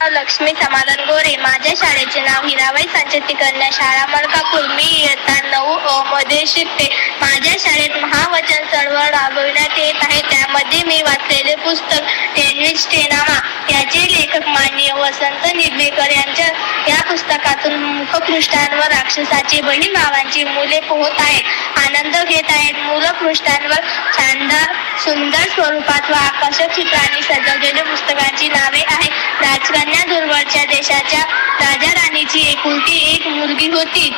लक्ष्मी समाधान गोरे. माझ्या शाळेचे नाव हिराबाई संचेती कन्या शाळा मलकापूर. मी इयत्ता 9 अ मध्ये शिकते. माझ्या शाळेत महावचन चळवळ राबविण्यात येत आहे. त्यामध्ये मी वाचलेले पुस्तक टेनिस स्टेनामा याचे लेखक माननीय वसंत निगवेकर यांच्या या पुस्तकातून मुखपृष्ठांवर राक्षसाची बहीण भावांची मुले पोहत आहेत, आनंद घेत आहेत. मुखपृष्ठांवर शानदार सुंदर स्वरूपात व आकर्षक चित्रांनी सजवलेल्या पुस्तकांची नावे आहेत. राजकन्या दुर्वळच्या देशाच्या राजा राणीची एकुलती एक मुलगी होती.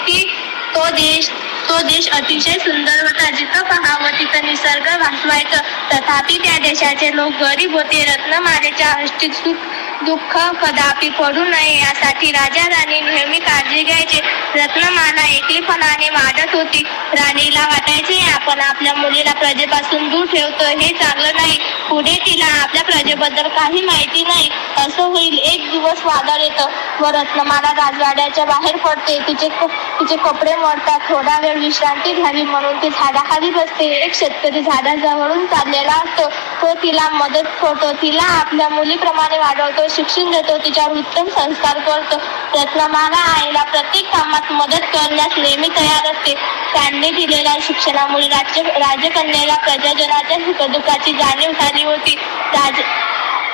तो देश अतिशय सुंदर होता. जिथं पाहावं तिथं निसर्ग वाचवायचं. तथापि त्या देशाचे लोक गरीब होते. रत्नमालेच्या अष्टीत सुख दुःख कदापि पडू नये यासाठी राजा राणी नेहमी काळजी घ्यायचे. रत्नमाला एकलीपणाने वाढत होती. राणीला वाटायचे आपण आपल्या मुलीला प्रजेपासून दूर ठेवतो, हे चांगलं नाही. पुढे तिला आपल्या प्रजेबद्दल काही माहिती नाही. असं होईल. एक दिवस वादळ येतं व रत्नमाला राजवाड्याच्या बाहेर पडते. तिचे कपडे मोडतात. थोडा वेळ विश्रांती घ्यावी म्हणून ती झाडाखाली बसते. एक शेतकरी झाडाजवळून चाललेला असतो. तो तिला मदत करतो. तिला आपल्या मुलीप्रमाणे वाढवतो, शिक्षण देतो, तिच्यावर उत्तम संस्कार करतो. रत्नमाला आईला प्रत्येक कामात मदत करण्यास नेहमी तयार असते. त्यांनी दिलेल्या शिक्षणामुळे राजकन्येला प्रजाजनाच्या सुखदुःखाची जाणीव झाली होती.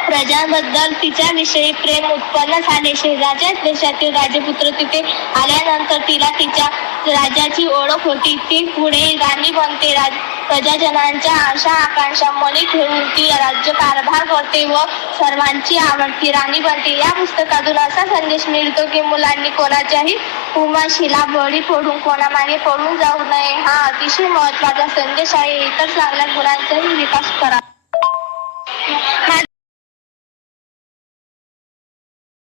प्रजांबद्दल तिच्याविषयी प्रेम उत्पन्न झाले. शेजारच्या देशातील राजपुत्र तिथे आल्यानंतर तिला तिच्या राजाची ओळख होती. ती पुढे राणी बनते. प्रजाजनांच्या आशा आकांक्षा मनी ठेवून ती राज्यकारभार करते व सर्वांची आवडती राणी बनते. या पुस्तकातून असा संदेश मिळतो की मुलांनी कोणाच्याही उमाशीला बळी पडून कोणामागे पडून जाऊ नये. हा अतिशय महत्त्वाचा संदेश आहे. इतर चांगल्या गुणांचाही विकास करा.